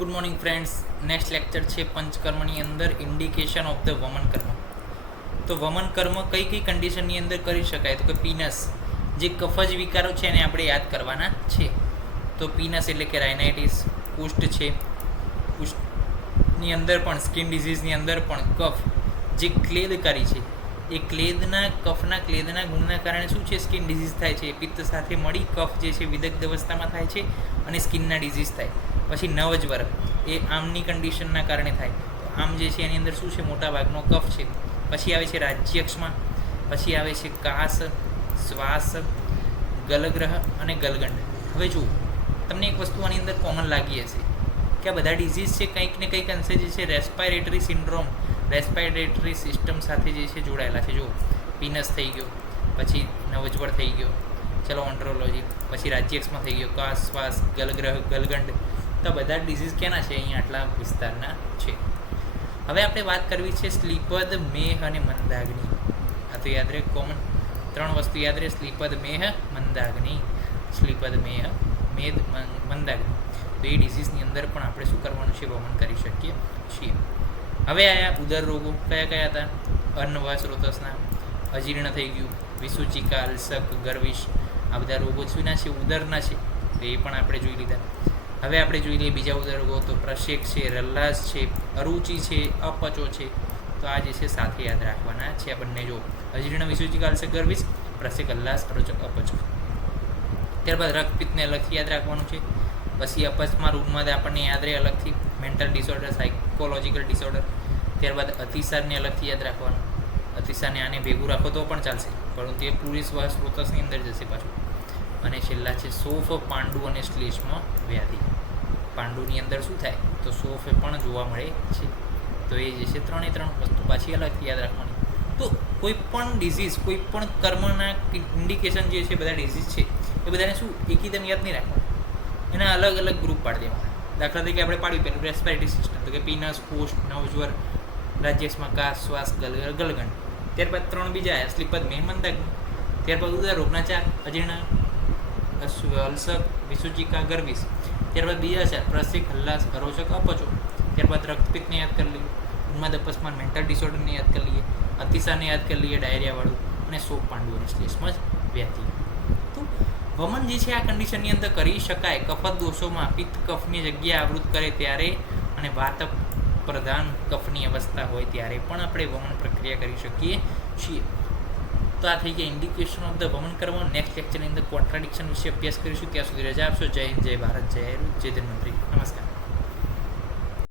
Good morning friends. Next lecture છે પંચકર્મની અંદર indication of the વમન કર્મ. તો વમન કર્મ કઈ કઈ કન્ડિશનની અંદર કરી શકાય? તો કે પીનસ, જે કફજ વિકારો છે એને આપણે યાદ કરવાના છે. તો પીનસ એટલે કે રાઇનાઇટિસ, કુષ્ઠ છે, કુષ્ઠની અંદર પણ સ્કિન ડિઝીઝની અંદર પણ કફ જે ક્લેદકારી છે, એ કફના ક્લેદના ગુણના કારણે શું છે, સ્કિન ડિઝીઝ થાય છે. પિત્ત સાથે મળી કફ જે છે વિદગ્ધ અવસ્થામાં થાય છે અને સ્કિનના ડિઝીઝ થાય. પછી નવજ્વર એ આમની કન્ડિશનના કારણે થાય. તો આમ જે છે એની અંદર શું છે, મોટા ભાગનો કફ છે. પછી આવે છે રાજ્યક્ષમાં, પછી આવે છે કાસ, શ્વાસ, ગલગ્રહ અને ગલગંડ. હવે જુઓ, તમને એક વસ્તુ આની અંદર કોમન લાગી હશે કે આ બધા ડિઝીઝ છે કંઈક ને કંઈક અંશે જે છે રેસ્પાયરેટરી સિન્ડ્રોમ, રેસ્પાયરેટરી સિસ્ટમ સાથે જે છે જોડાયેલા છે. જુઓ, પીનસ થઈ ગયો, પછી નવજ્વર થઈ ગયો, ચલો ઓન્ટ્રોલોજી, પછી રાજ્યક્ષમાં થઈ ગયો કાસ, શ્વાસ, ગલગ્રહ, ગલગંડ. તો બધા ડિઝીઝ ક્યાંના છે? અહીંયા આટલા વિસ્તારના છે. હવે આપણે વાત કરવી છે સ્લીપદ, મેહ અને મંદાગ્નિ. આ તો યાદ રહે, કોમન ત્રણ વસ્તુ યાદ રહે: સ્લીપદ, મેહ, મંદાગ્નિ. સ્લીપદ, મેહ, મેદ, મંદાગ્નિ. તો એ ડિઝીઝની અંદર પણ આપણે શું કરવાનું છે? વમન કરી શકીએ છીએ. હવે આયા ઉદર રોગો. કયા કયા હતા? અન્નવા સ્રોતસના, અજીર્ણ થઈ ગયું, વિસૂચિકા, અલ્સક, ગર્વિશ. આ બધા રોગો શુંના છે? ઉદરના છે. તો એ પણ આપણે જોઈ લીધા. હવે આપણે જોઈ લઈએ બીજા ઉદર રોગો. તો પ્રશેક છે, રલ્લાસ છે, અરુચિ છે, અપચો છે. તો આ જે છે સાથે યાદ રાખવાના છે આ બંને. જો અજીર્ણ, વિસૂચિકા, અલ્સક, ગર્વિશ, પ્રશેક, અલ્લાસ, અરોચક, અપચો. ત્યારબાદ રક્તપિત્તને અલગથી યાદ રાખવાનું છે. પછી અપચમાં રૂમમાં આપણને યાદ રહે અલગથી મેન્ટલ ડિસઓર્ડર, સાયકોલોજીકલ ડિસઓર્ડર. ત્યારબાદ અતિસારને અલગથી યાદ રાખવાનું. અતિસારને આને ભેગું રાખો તો પણ ચાલશે, પરંતુ એ પૂરી સ્રોતસની અંદર જશે પાછું. અને છેલ્લા છે સોફ, પાંડુ અને શ્લેષ્મ વ્યાધિ. પાંડુની અંદર શું થાય? તો સોફ પણ જોવા મળે છે. તો એ જે છે ત્રણે ત્રણ વસ્તુ પાછી અલગથી યાદ રાખવાની. તો કોઈ પણ ડિઝીઝ, કોઈ પણ કર્મના ઇન્ડિકેશન જે છે, બધા ડિઝીઝ છે એ બધાને શું એકદમ યાદ નહીં રાખવાનું, એના અલગ અલગ ગ્રુપ પાડી દેવાના. દાખલા તરીકે આપણે પાડ્યું પેલું રેસ્પિરેટરી સિસ્ટમ, તો કે પીનસ, કુષ્ઠ, નવજ્વર, રાજ્યક્ષમાં કાસ, શ્વાસ, ગલગંડ. ત્યારબાદ ત્રણ બીજા આવ્યા: સ્લીપદ, મેહ, મંદાગ્નિ. ત્યારબાદ ઉદર રોગના ચાર: અજીર્ણ, અલ્સક, વિસૂચિકા, ગર્વિશ. ત્યારબાદ બીજા ચાર: પ્રશેક, હલ્લાસ, અરોચક, અપચો. ત્યારબાદ રક્તપિત્તને યાદ કરી લઈએ, ઉન્માદ, અપસ્માર, મેન્ટલ ડિસઓર્ડરને યાદ કરી લઈએ, અતિસારને યાદ કરી લઈએ, ડાયરિયાવાળું, અને સોપ, પાંડુ અને શ્લેષ્મ વ્યાધિ. તો વમન જે છે આ કન્ડિશનની અંદર કરી શકાય. કફત દોષોમાં પિત્ત કફની જગ્યા આવૃત કરે ત્યારે અને વાત પ્રધાન કફની અવસ્થા હોય ત્યારે પણ આપણે વમન પ્રક્રિયા કરી શકીએ છીએ. તો આ થઈ ગયા ઇન્ડિકેશન ઓફ ધ વમન કર્મ. નેક્સ્ટ લેક્ચરની અંદર કોન્ટ્રાડિક્શન વિશે અભ્યાસ કરીશું. ત્યાં સુધી રજા આપશો. જય હિન્દ, જય ભારત, જય જય ધન્વંતરી. નમસ્કાર.